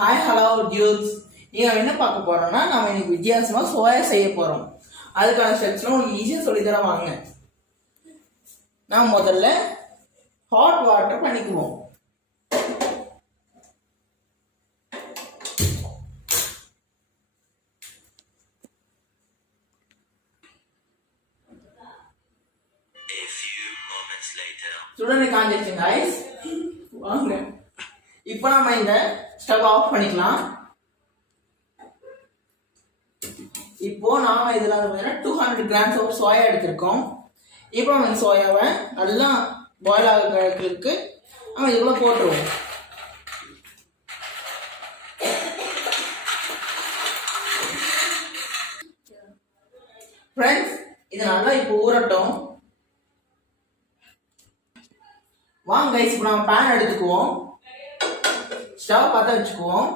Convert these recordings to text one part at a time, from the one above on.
Hi hello dudes. நீங்கள் என்ன பார்க்க போகிறோம்னா நம்ம இன்னைக்கு வித்தியாசமாக சோயா செய்ய போகிறோம். அதுக்கான ஸ்டெப்ஸ்லாம் உங்களுக்கு ஈஸியாக சொல்லித்தர வாங்க. நான் முதல்ல ஹாட் வாட்டர் பண்ணிக்குவோம். சுடனே காஞ்சிருச்சுங்க ஐஸ். வாங்க இப்போ நம்ம இந்த ஸ்டவ் ஆஃப் பண்ணிக்கலாம். இப்போ நாம இதுல 200 grams ஆஃப் சோயா எடுத்திருக்கோம். இப்போ நம்ம சோயாவை நல்லா பாயில் ஆகிறதுக்கு நம்ம இதுக்குள்ள போட்டுருவோம். ஃப்ரெண்ட்ஸ், இது நல்லா இப்போ ஊறட்டும். வாங்க கைஸ், இப்போ நம்ம பேன் எடுத்துக்குவோம். ஸ்டவ் பற்ற வச்சுக்குவோம்.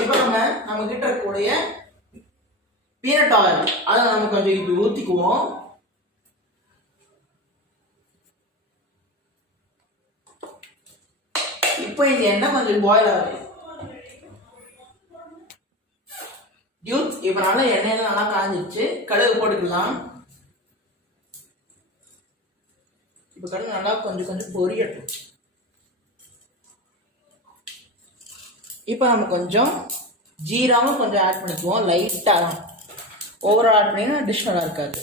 இப்போ நம்ம கிட்ட இருக்கக்கூடிய பீனட் ஆயில் அதை நம்ம கொஞ்சம் இப்படி ஊற்றிக்குவோம். இப்போ இந்த எண்ணெய் கொஞ்சம் பாயில் ஆகுது. டியூட்ஸ், இப்போ நல்லா எண்ணெயில நல்லா காஞ்சிச்சு. கடுகு போட்டுக்கலாம். இப்போ கடுகு நல்லா கொஞ்சம் கொஞ்சம் பொரியட்டும். இப்போ நம்ம கொஞ்சம் ஜீராவும் கொஞ்சம் ஆட் பண்ணிக்குவோம். லைட்டாக தான், ஓவரால் ஆட் பண்ணிங்கன்னா டிஷ் நல்லா இருக்காது.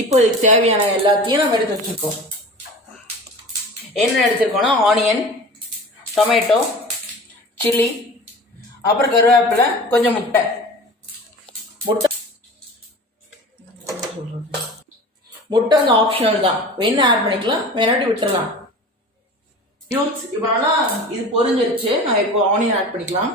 இப்போ இதுக்கு தேவையான எல்லாத்தையும் நம்ம எடுத்து வச்சுருக்கோம். என்ன எடுத்துருக்கோம்னா ஆனியன், டொமேட்டோ, சில்லி, அப்புறம் கருவேப்பிலை, கொஞ்சம் முட்டை. முட்டை வந்து ஆப்ஷனல் தான், வேணா ஆட் பண்ணிக்கலாம், வேணாட்டி விட்டுடலாம். டியூட்ஸ், இப்போ நல்லா இது பொரிஞ்சிருச்சு. நான் இப்போ ஆனியன் ஆட் பண்ணிக்கலாம்.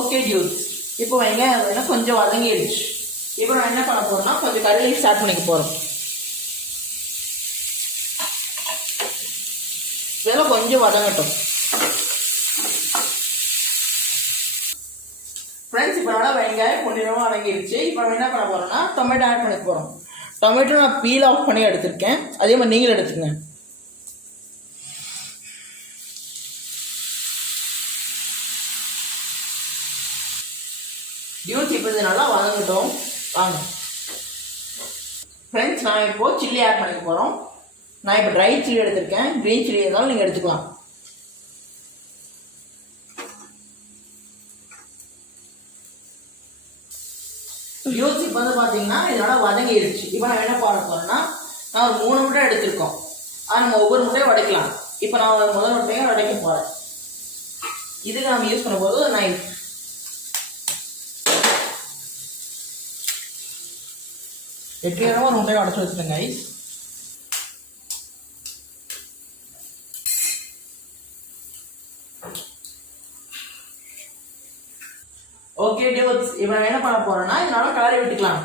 ஓகே டியூட்ஸ், இப்போ வெங்காயம் கொஞ்சம் வதங்கிடுச்சு. இப்போ நான் என்ன பண்ண போறோம்னா கொஞ்சம் கறி ஸ்டார்ட் பண்ணிக்க போறோம். இதெல்லாம் கொஞ்சம் வதங்கட்டும். ஃப்ரெண்ட்ஸ், இப்போ நல்லா வெங்காயம் பொன்னிறமாக வதங்கிடுச்சு. இப்போ நம்ம என்ன பண்ண போறோம்னா டொமேட்டோ ஆட் பண்ணி போறோம். டொமேட்டோ நான் பீல் ஆஃப் பண்ணி எடுத்திருக்கேன். அதே மாதிரி நீங்களும் எடுத்துக்கங்க. டியூட்ஸ், இப்போ இது நல்லா வதங்கட்டும். வாங்க ஃப்ரெண்ட்ஸ், நான் இப்போ சில்லி ஆட் பண்ணிக்க போறோம். நான் இப்போ ட்ரை சில்லி எடுத்திருக்கேன். கிரீன் சில்லி இருந்தாலும் நீங்கள் எடுத்துக்கலாம். டியூட்ஸ், இப்போ வந்து பார்த்தீங்கன்னா இதோட வதங்கிடுச்சு. இப்போ நான் என்ன பண்ண போறேன்னா நான் ஒரு 3 முட்டை எடுத்திருக்கோம். அதை நம்ம ஒவ்வொரு முட்டையும் உடைக்கலாம். இப்போ நான் முதல் முட்டையும் உடைக்க போறேன். இதுக்கு நம்ம யூஸ் பண்ண போது நைஃப். எப்படியாவது ஒரு முட்டையை உடச்சு வச்சுருங்க ஐஸ். ஓகே டியூட்ஸ், இப்போ என்ன பண்ண போறோம்னா இதனால கலரி விட்டுக்கலாம்.